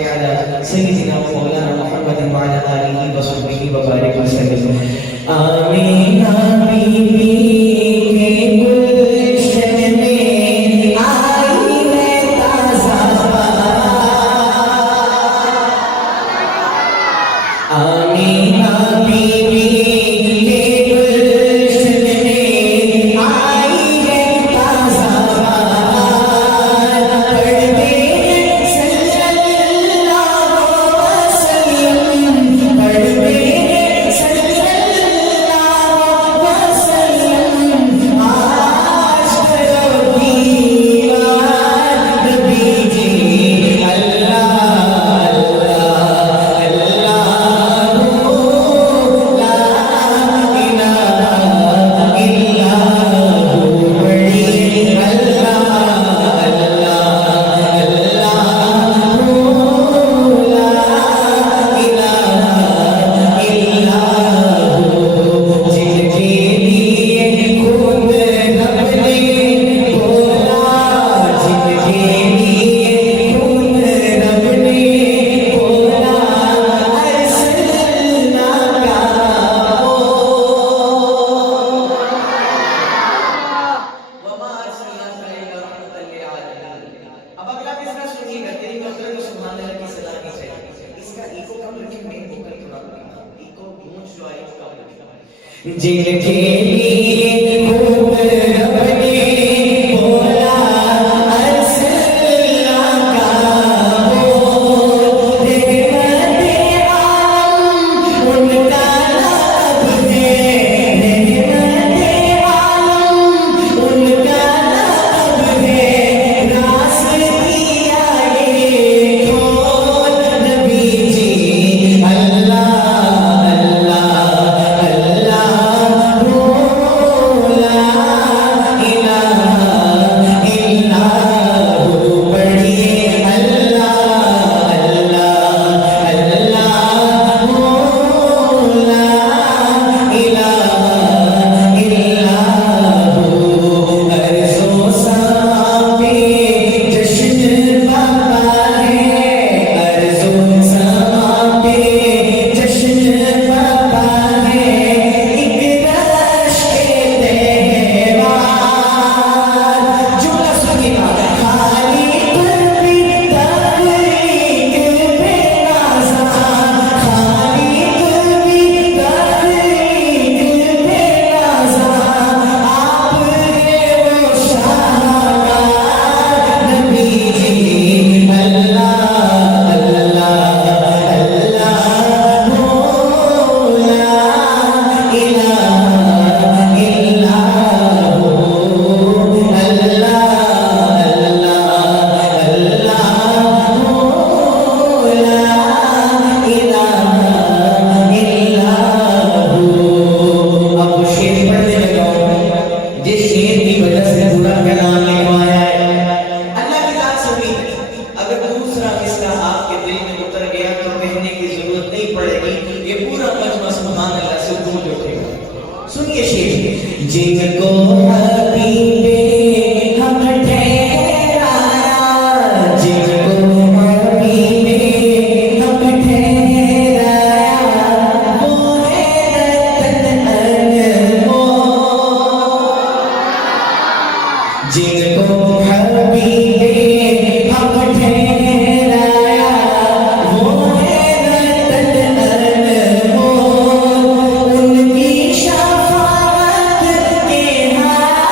सल्ली अला सय्यिदिना व मौलाना मुहम्मद व अला आलिहि व सहबिहि व बारिक वसल्लम। आमीना बीबी के गुलशन में आई है ताज़ा बहार। आमीना बीबी के गुलशन में आई है ताज़ा बहार। पढ़ते हैं सल्लल्लाहु वसल्लम, पढ़ते हैं सल्लल्लाहु वसल्लम। आज करो दीवार नबी जी अल्लाह अल्लाह अल्लाह ला इलाहा इल्लल्लाहु बड़ी अल्लाह अल्लाह अल्लाहु ला इलाहा इल्लल्लाहु। जिनके लिए खुद रब ने बोला, जिनके लिए खुद रब ने बोला, अरसलना का वमा अरसलनाका इल्ला रहमतल लिल आलमीन। अब अगला मिसरा सुनिएगा, तेरी कसरत को सुभान अल्लाह की सदा की चाहिए। इसका इको कम रखें, मेन वोकल थोड़ा इको गूंज जो है इसका कम रखें। जिनके लिए खुद रब ने बोला, अरसलना का बोल, रहमते आलम उनका लब है, रहमते आलम उनका लब है। रास दिया ये खोल नबी जी अल्लाह अल्लाह अल्लाहु ला इलाहा इल्लल्लाहु बड़ी अल्लाह अल्लाह अल्लाहु ला इलाहा इल्लल्लाहु। अर्ज़ो समा पे जश्न बाबा है, अर्ज़ो समा पे जश्न बाबा है। एक रश्के तहवार जुमला सुनिएगा, खालिक भी तखलीक पे नाज़ा, खालिक भी तखलीक पे नाज़ा। आप हैं वो शाहकार नबी जी अल्लाह अल्लाह अल्लाहु ला इलाहा इल्लल्लाहु अल्लाह अल्लाह अल्लाहु ला इलाहा इल्लल्लाहु। अब शेर पढ़ने लगा हूं, जिस शेर की वजह से पूरा कलाम लिखवाया है। अल्लाह की जात से उम्मीद है, अगर दूसरा मिसरा आपके दिल में उतर गया तो कहने की जरूरत नहीं पड़ेगी, ये पूरा मजमा सुभान अल्लाह से गूंज उठेगा। सुनिए शेर, जिनको हबीबे हम ठहराया, जिनको हबीबे हम ठहराया, वो है रतन अनमोल। जिनको हबीबे हम ठहराया, वो है रतन अनमोल। उनकी शफाअत के हाथ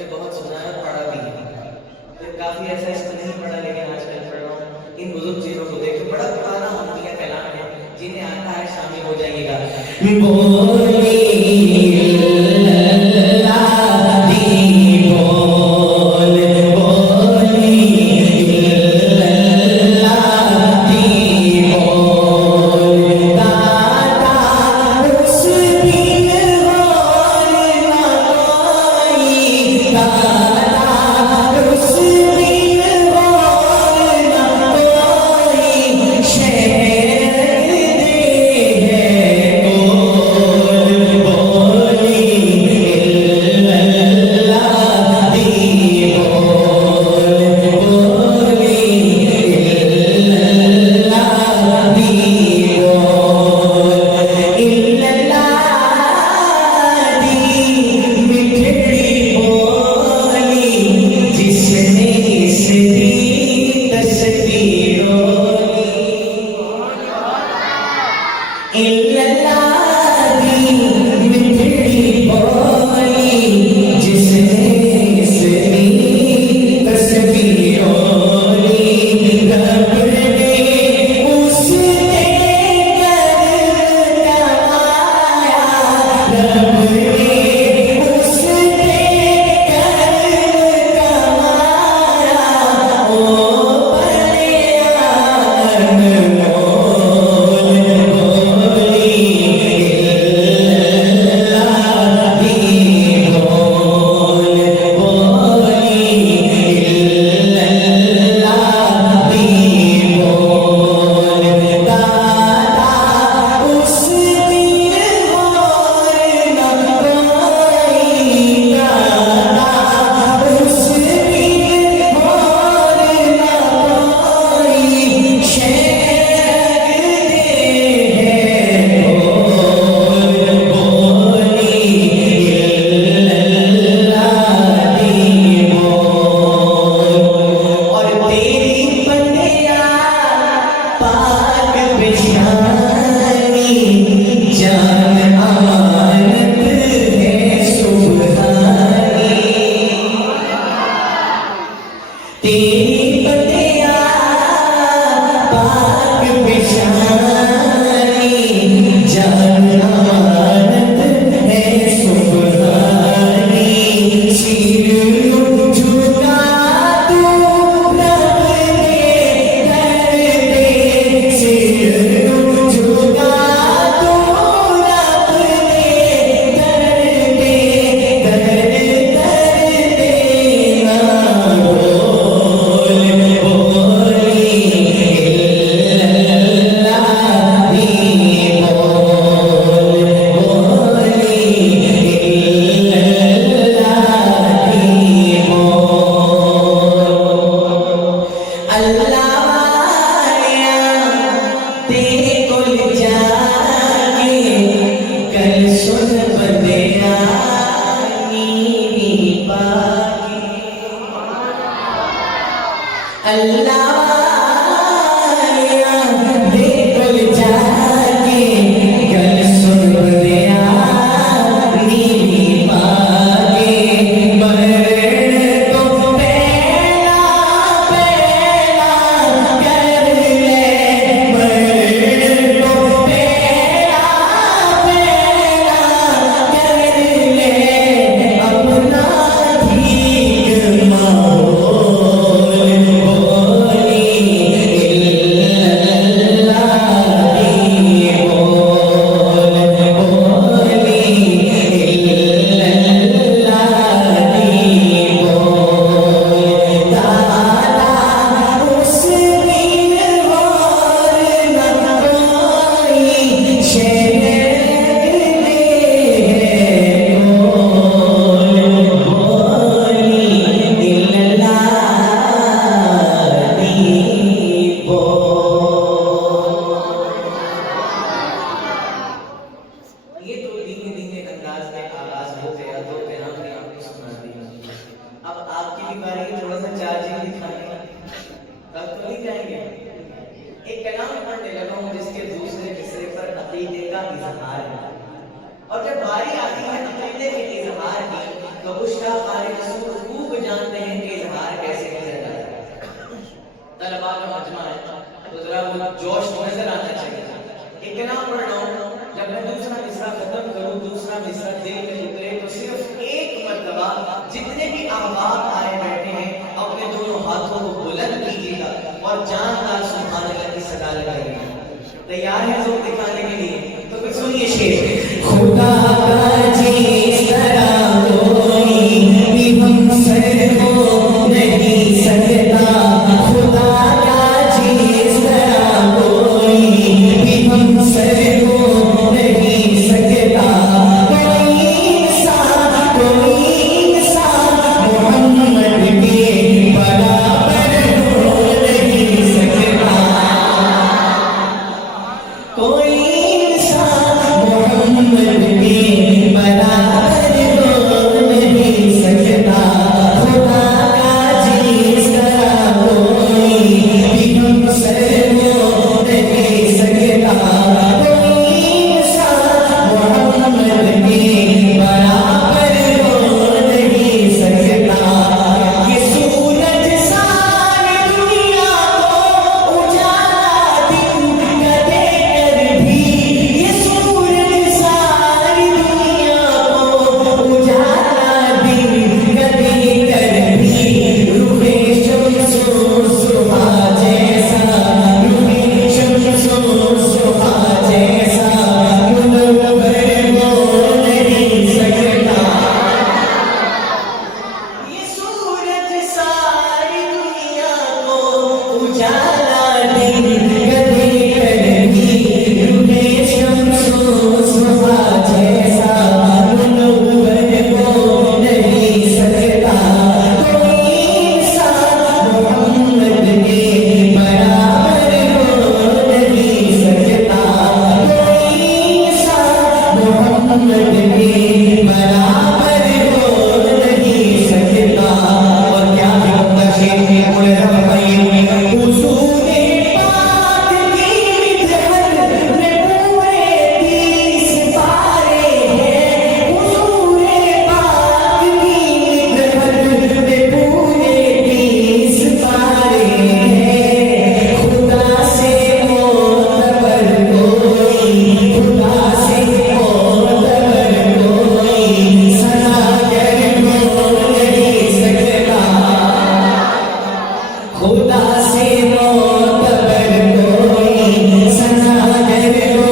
मुझे बहुत सुना है, पढ़ा भी है। तो काफी ऐसा इसको नहीं पढ़ा, लेकिन आजकल पढ़ रहा हूँ। इन बुजुर्ग चीजों को देख के बड़ा पुराना हमदिया कलाम है, जिन्हें आता है शामिल हो जाइएगा। और जब बारी आती है अकीदे के इजहार की, तो बुशरा क़ारी रसूल जोश नजर आना चाहिए। इतना पढ़ रहा हूं, जब मैं दूसरा मिसरा खत्म करूं, दूसरा मिसरा दिल में उतरे तो सिर्फ एक मर्तबा जितने भी अहबाब आए बैठे हैं अपने दोनों हाथों को बुलंद कीजिएगा और जानदार सुभान अल्लाह की सदा लगाइएगा। तैयार है जोर दिखाने के लिए? तो फिर सुनिए शेर। खुदा का जिस तरह कोई भी हमसे हो नहीं सकता, खुदा का जिस तरह कोई भी हमसे हो नहीं सकता, कोई इंसान मोहम्मद के बराबर हो नहीं सकता, कोई इंसान मोहम्मद के बराबर हो नहीं सकता, खुदा का जिस तरह कोई भी हमसे हो नहीं सकता, कोई इंसान मोहम्मद के बराबर हो नहीं सकता। ये सूरज सारी दुनिया को उजाला दिन का देकर भी, ये सूरज सारी दुनिया को उजाला दिन का देकर भी, रूहे शम्सो सुहा जैसा, रूहे शम्सो सुहा जैसा मुनव्वर हो नहीं सकता। ये सूरज सारी दुनिया को उजाला दिन का देकर भी, रूहे शम्सो सुहा जैसा मुनव्वर हो नहीं सकता, कोई इंसान मोहम्मद के बराबर हो नहीं सकता, कोई इंसान मोहम्मद के बराबर हो नहीं सकता। और क्या होगा शेर में मुड़ रही हुजूरे पाक की मिदहत में पूरे 30 पारे हैं, हुजूरे पाक की मिदहत में पूरे 30 पारे हैं। खुदा से मोतबर कोई, खुदा से मोतबर कोई सनागर हो नहीं सकता, खुदा से मोतबर कोई सनागर हो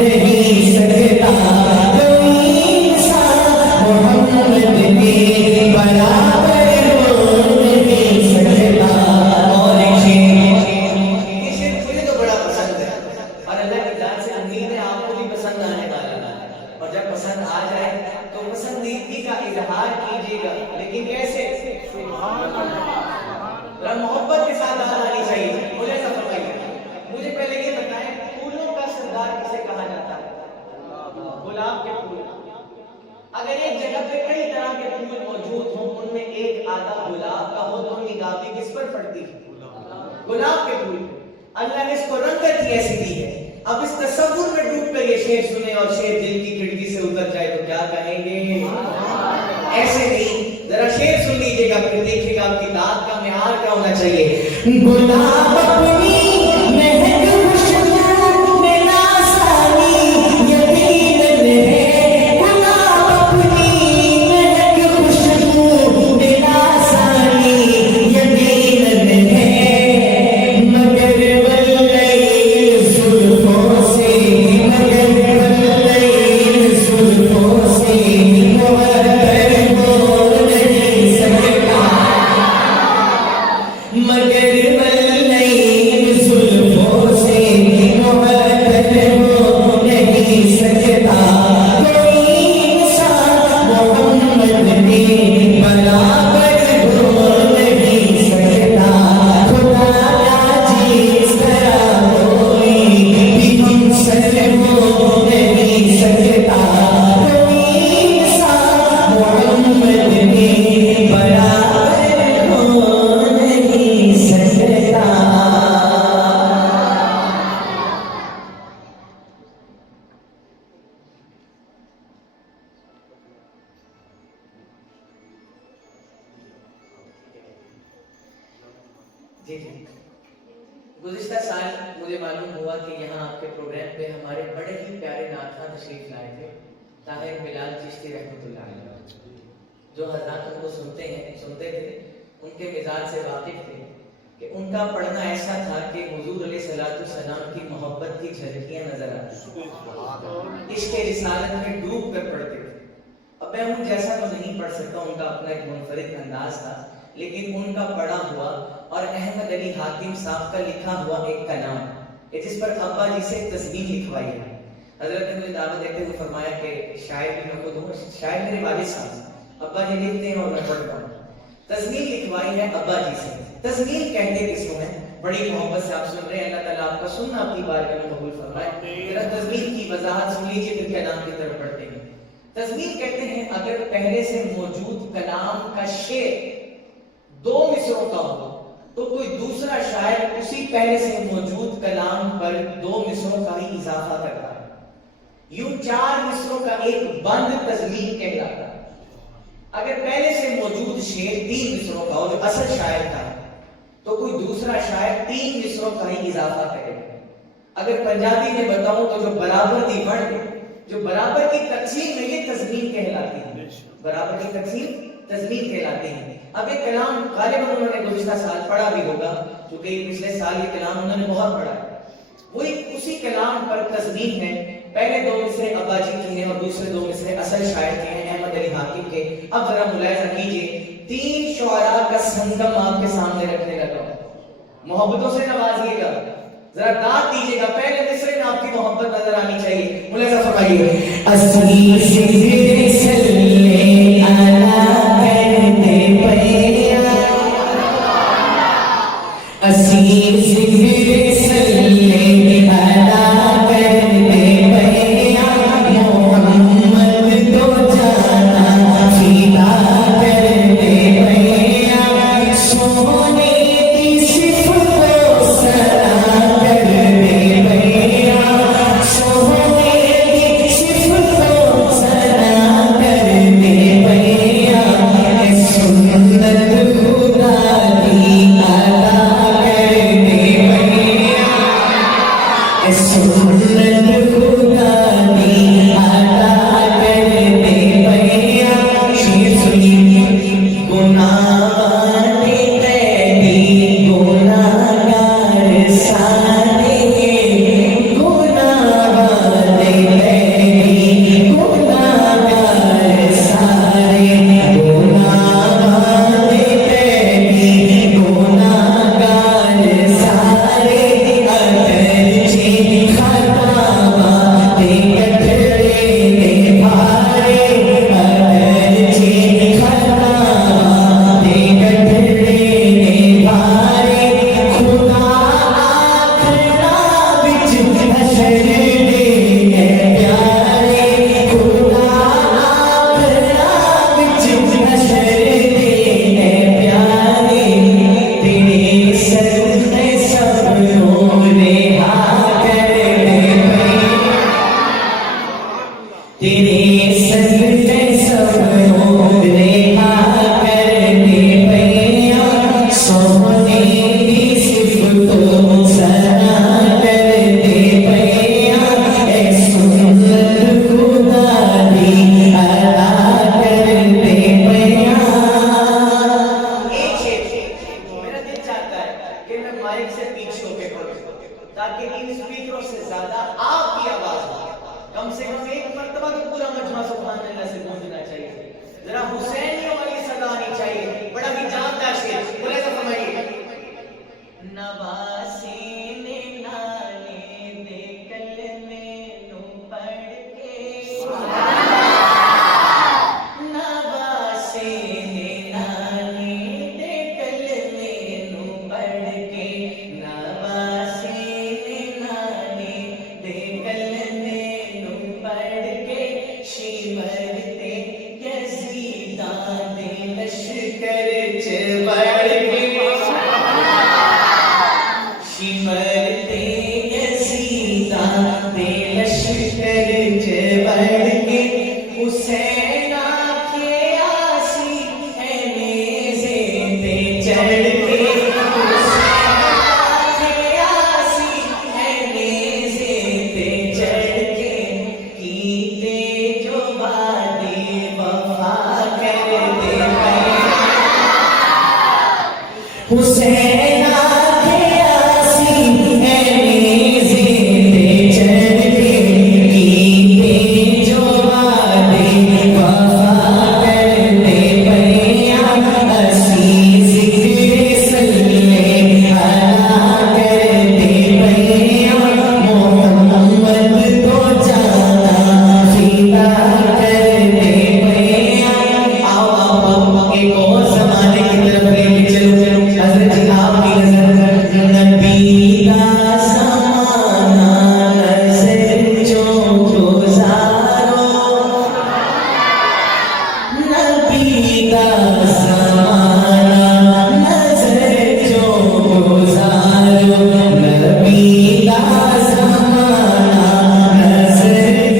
नहीं सकता, कोई इंसान मोहम्मद के बराबर हो नहीं सकता। और एक शेर, ये शेर मुझे तो बड़ा पसंद है और अल्लाह की जात से उम्मीद है आपको भी पसंद आने वाला है। और जब पसंद आ जाए तो पसंदीदगी का इजहार कीजिएगा, लेकिन कैसे? जरा मोहब्बत के साथ बात आनी चाहिए। मुझे ऐसा फरमाइए, मुझे पहले ये बताएं, फूलों का सरदार किसे कहा जाता है? गुलाब के फूल। अगर एक जगह पे कई तरह के फूल मौजूद हों, उनमें एक आधा गुलाब का हो, तो निगाह किस पर पड़ती है? गुलाब के फूल। अल्लाह ने इसको रंगत ही ऐसी दी है। अब इस तसव्वुर में डूब कर ये शेर सुने और शेर दिल की खिड़की से उतर जाए तो क्या कहेंगे? ऐसे नहीं, जरा शेर सुन लीजिएगा, फिर देखिएगा आपकी दाद का मेयार क्या होना चाहिए। गुलाब अपनी महक खुशबू में नासानी यकीनन है, गुलाब अपनी महक खुशबू में नासानी यकीनन है, मगर वल्लैल जुल्फों से, मगर वल्लैल जुल्फों से मुअत्तर हो नहीं सकता, मगर वल्लैल जुल्फों से मुअत्तर हो नहीं सकता, कोई इंसान मोहम्मद के बराबर हो नहीं सकता, खुदा का जिस तरह कोई भी हमसे हो नहीं सकता, कोई इंसान मोहम्मद के बराबर हो नहीं सकता। जी जी, गुज़िश्ता साल मुझे मालूम हुआ कि यहाँ आपके प्रोग्राम पे हमारे बड़े ही प्यारे नाथा तशरीफ लाए थे, ताहिर बिलाल चिश्ती रहमतुल्लाह अलैह, जो हज़रात उनको सुनते थे, उनके मिजाज से वाकिफ थे कि उनका पढ़ना ऐसा था कि हुजूर अलैहिस्सलाम की मोहब्बत की झलकियां नजर आती, इश्क़ रिसालत में डूब कर पढ़ते थे। अब मैं उन जैसा तो नहीं पढ़ सकता, उनका अपना एक मुनफरिद अंदाज था, लेकिन उनका पढ़ा हुआ और अहमद अली हाकिम साहब का लिखा हुआ एक कलाम है जिस पर अब्बा जी से तस्वीर लिखवाई है। हजरत ने मुझे दावत देते हुए फरमाया कि शायर भी मैं खुद हूँ, शायर मेरे वालिद साहब, अब्बा जी लिखते हैं और मैं पढ़ता हूँ। तस्वीर लिखवाई है अब्बा जी से। तस्वीर कहते किसको है? बड़ी मोहब्बत से आप सुन रहे हैं, अल्लाह ताला आपका सुनना अपनी बारगाह में कबूल फरमाए। जरा तस्वीर की वजाहत सुन लीजिए, फिर कलाम की तरफ बढ़ते हैं। तस्वीर कहते हैं अगर पहले से मौजूद कलाम का शेर 2 मिसरों का हो तो कोई दूसरा शायर उसी पहले से मौजूद कलाम पर 2 मिसरों का ही इजाफा करता है। यूं 4 मिसरों का एक बंद तस्वीर कहलाता है। अगर पहले से मौजूद शेर 3 मिसरों का हो जो असल शायर का है, तो कोई दूसरा शायर 3 मिसरों का ही इजाफा करेगा। अगर पंजाबी में बताऊं तो जो बराबर की वंड, जो बराबर की तकसीम में, ये तस्वीर कहलाती है। बराबर की तकसीम तस्वीर कहलाते हैं। अब ये कलाम गालिबन उन्होंने गुज़िश्ता साल पढ़ा भी होगा, क्योंकि पिछले साल ये कलाम उन्होंने बहुत पढ़ा है। वही उसी कलाम पर तस्वीर है। पहले 2 मिसरे अब्बा जी के हैं और दूसरे 2 मिसरे असल शायर के हैं, अहमद अली हाकिम के। अब जरा मुलाहिजा कीजिए, 3 शुअरा का संगम आपके सामने रखने लगा। मोहब्बतों से नवाजिएगा, जरा दाद दीजिएगा। पहले मिसरे में आपकी मोहब्बत नजर आनी चाहिए। मुलाहिजा फरमाइए, अस्सी सिर सल्ले अला करते पैया, अस्सी सिर सल्ले अला करते पैया, मोहम्मद तो जाना फिदा करते पैया, सोने की सिफ़तों सना करते पैया, सोने की सिफ़तों सना करते पैया, सुन्नत खुदा की अदा करते पैया, सुन्नत खुदा की अदा करते पैया। शेर सुनिए, गुनाह तेरी गुनाहगार सारे, गुनाह तेरी गुनाहगार सारे, गुनाह तेरी गुनाहगार सारे, अगर जी खतावा ते कटरे ते भारे, अगर जी खतावा ते कटरे ते भारे, खुदा आखना बिच हशर दे प्यारे, खुदा आखना बिच हशर दे प्यारे, तेरे सदक़े सब रिहा करते पैया, तेरे सदक़े सब रिहा करते पैया, सोने की सिफ़तों सना करते पैया, सुन्नत खुदा की अदा करते पैया। एक शेर मेरा दिल चाहता है कि मैं माइक से पीछे होके पढ़ूं, ताकि इन स्पीकरों से ज्यादा आपकी आवाज हो। कम से कम एक मर्तबा तो पूरा मजमा सुभान अल्लाह से गूंजना चाहिए। जरा हुसैनियों वाली सदा आनी चाहिए। बड़ा ही जानदार शेर, बोले तो फरमाइए, नवासे ने नाले दे कलमे नु पढ़ के, नवासे ने नाले दे कलमे नु पढ़ के, नवासे ने नाले दे कलमे नु पढ़ के, शिमरते यज़ीदा दे लश्कर च हुसैन आके आसी ऐसे चढ़ के कीते जो वादे वफा करते पैया असी जिक्र सल्ले अला करते पैया मोहम्मद तो जाना फिदा करते पैया। आओ एक और ज़माने की तरफ लेके चलो। हज़रत जी आपकी नज़र नबी का ज़माना नज़र जो गुज़ारो, नबी का ज़माना नज़र जो गुज़ारो, नबी का ज़माना नज़र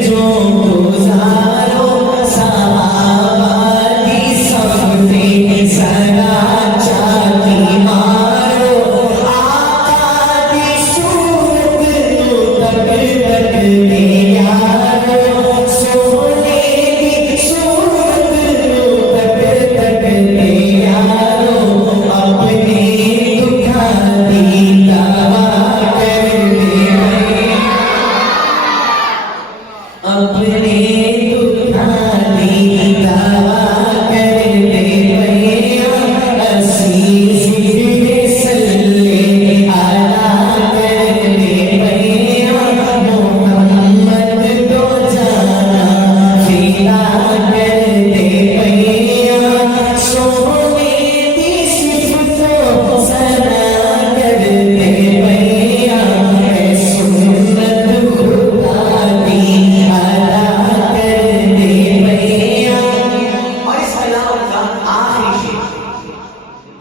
जो गुज़ारो। सहाबा की सफ़े सदा चाकी मारो, आका की सूरत तो तक तक ले यारो, सोने की सूरत तो तक तक ले यारो। अपने दुखा दी दवा कर दे, अपने दुखा दी दवा कर दे भैया असी जिक्र सल्ले अला कर दे भैया मोहम्मद तो जाना फिदा कर दे भैया। सोने की सिफ़तों सना कर दे भैया सुन्नत खुदा दी अदा कर दे भैया। और इस कलाम का आखिरी शेर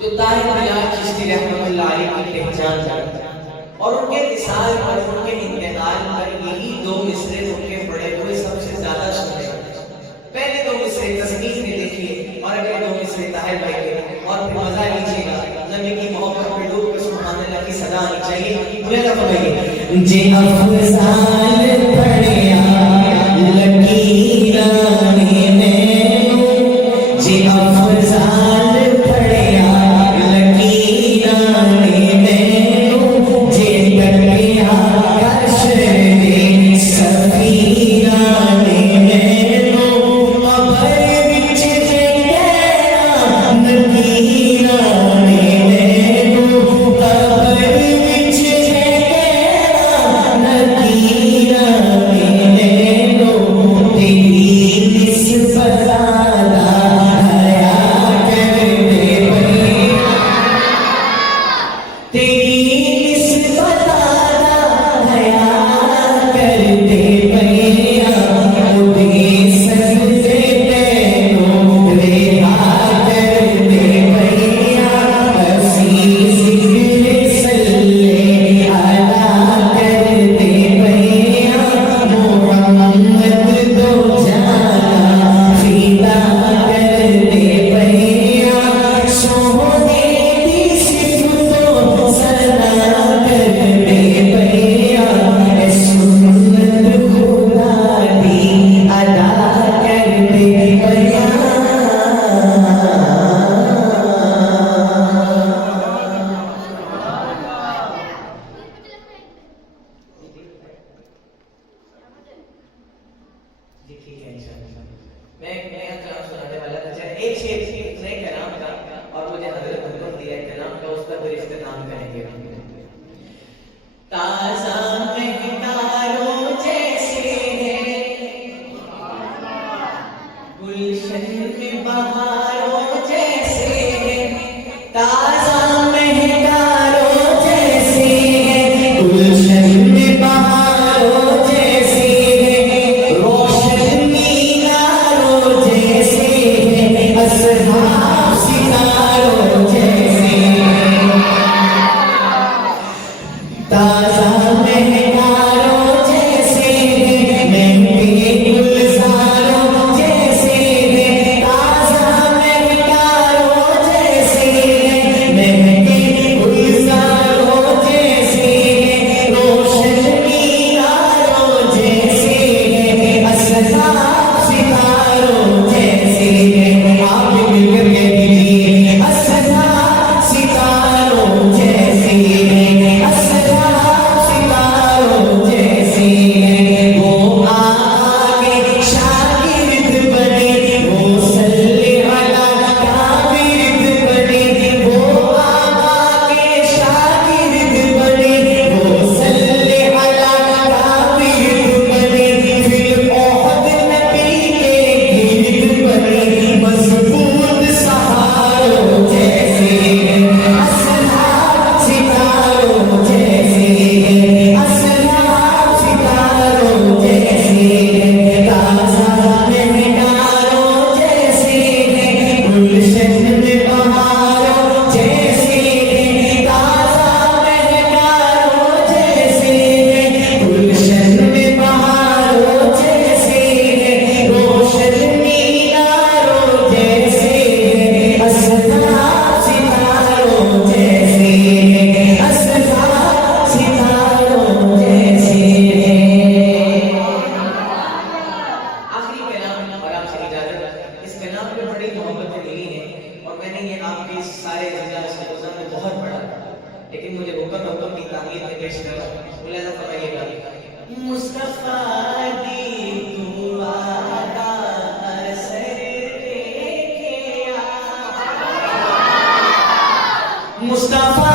जो तारिक बिलाल चिश्ती रहमतुल्लाह अलैह की पहचान है और उनके विसाल पर उनके इंतकाल पर यही दो मिसरे उनके पड़े हुए सबसे ज्यादा सुने। पहले दो मिसरे तस्नीफ में देखिए और अगले दो मिसरे ताहिर भाई के, और फिर मजा लीजिएगा। नबी की मोहब्बत में डूब कर सुभान अल्लाह की सदा आनी चाहिए। मुझे ना फरमाइए जे अफजाल पढ़िया लकीराने नैनो, जे अफजाल पढ़िया लकीराने नैनो, जे तकिया करशदे सफीराने नैनो, कबर विच गहरा नकीराने नैनो, कबर विच गहरा नकीराने नैनो। तेरी निस्बत आदा हया कर दे भैया, तेरी निस्बत आदा हया कर दे भैया। मुझे सजदे तेनों रेहा कर दे भैया असी जिक्र सल्ले अला कर दे भैया मोहम्मद तो जाना फिदा कर दे भैया। सोने की सिफ़तों सना कर दे भैया सुन्नत खुदा दी अदा कर दे भैया। ठीक है इंशाअल्लाह। मैं एक नया कलाम सुनाने वाला था। एक शेर नए कलाम का और मुझे हज़रत हुक्म दिया है कलाम का, उसका फिर इख्तिताम करेंगे। ताज़ा महकारों जैसे है गुलशन में बहारों जैसे है, ताज़ा महकारों जैसे है गुलशन में बहारों जैसे है, रोशन मीनारों जैसे है असहाब सितारों जैसे है। ताज़ा उसने रोजा में बहुत पढ़ा, लेकिन मुझे हुक्म की तामीर में पेश करा। मुलाज़ा फरमाइएगा, मुस्तफा दी दुआ का असर देखे मुस्तफा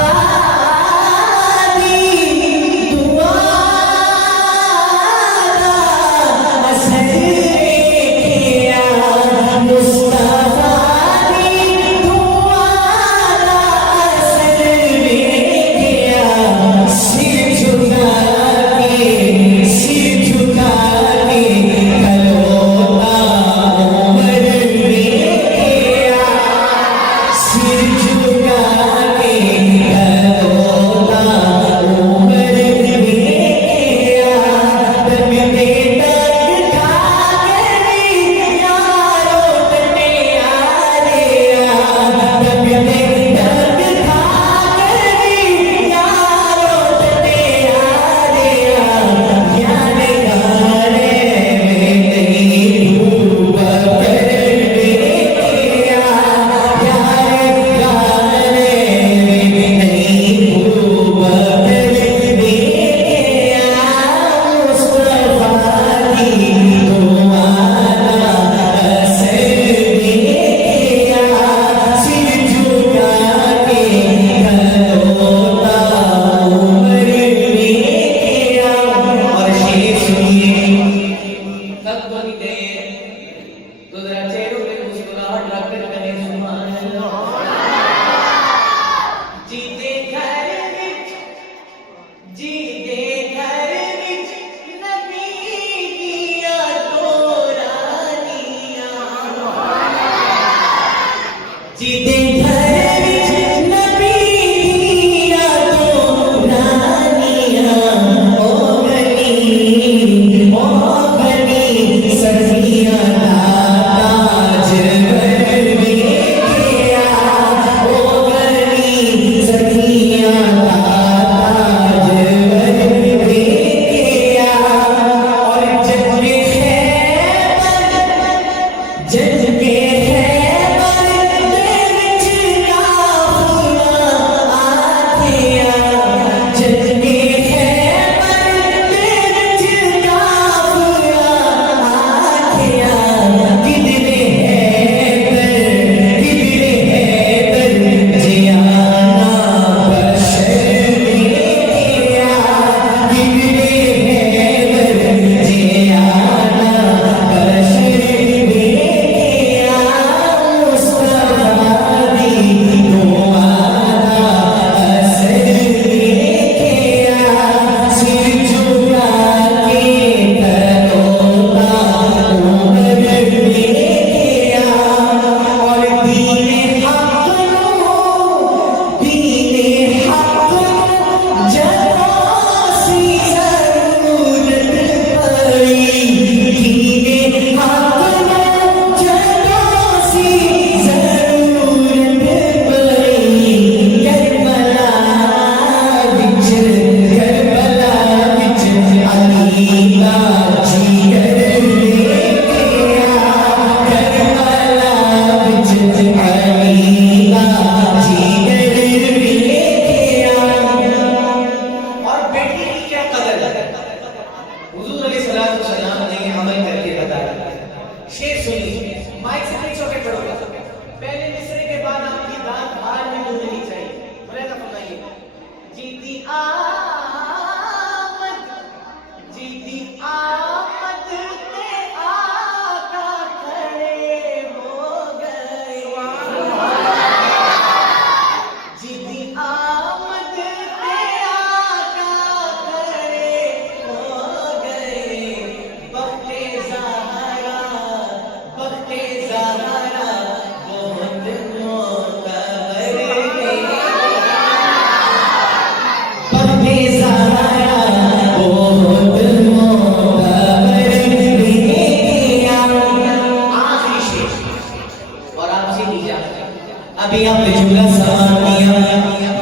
अभी आपने जुमला सवाल किया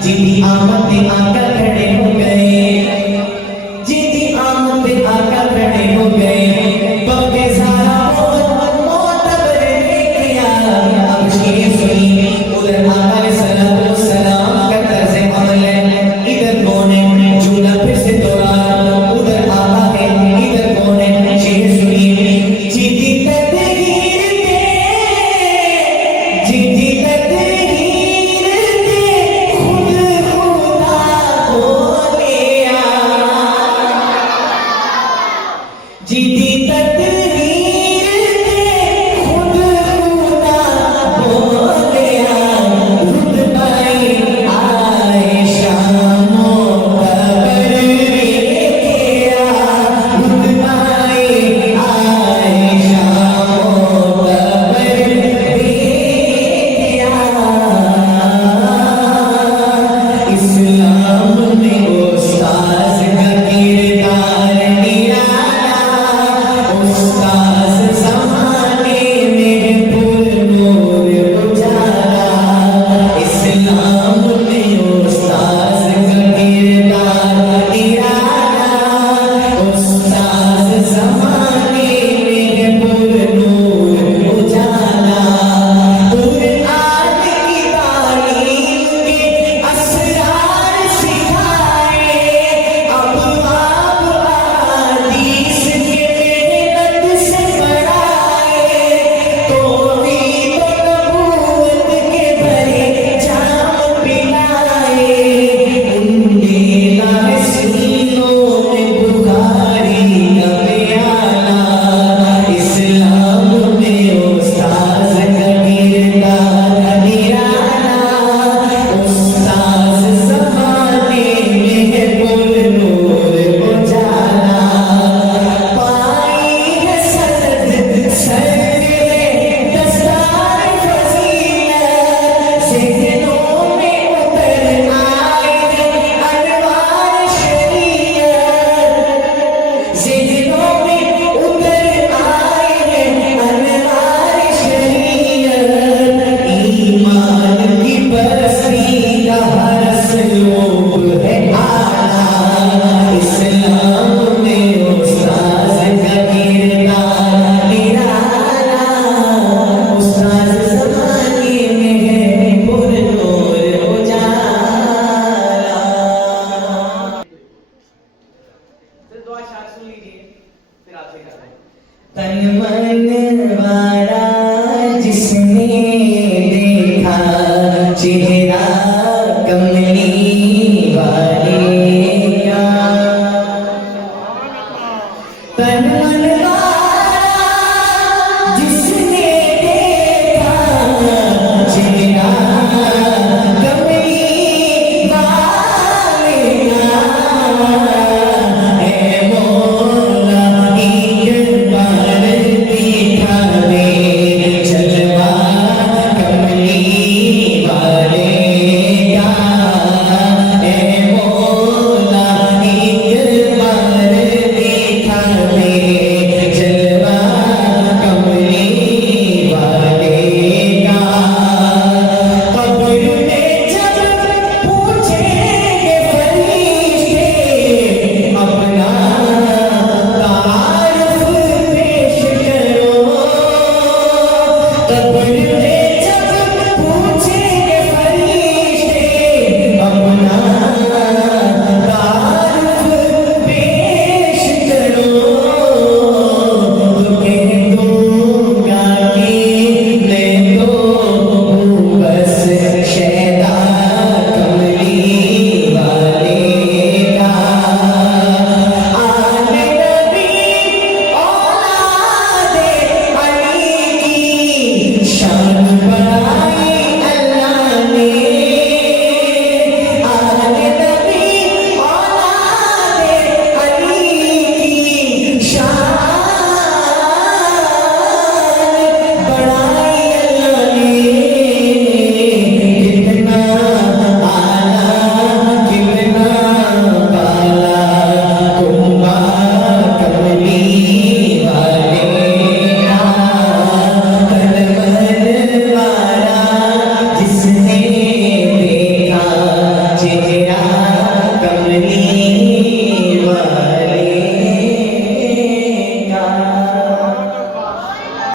जिंदी आमद में आकर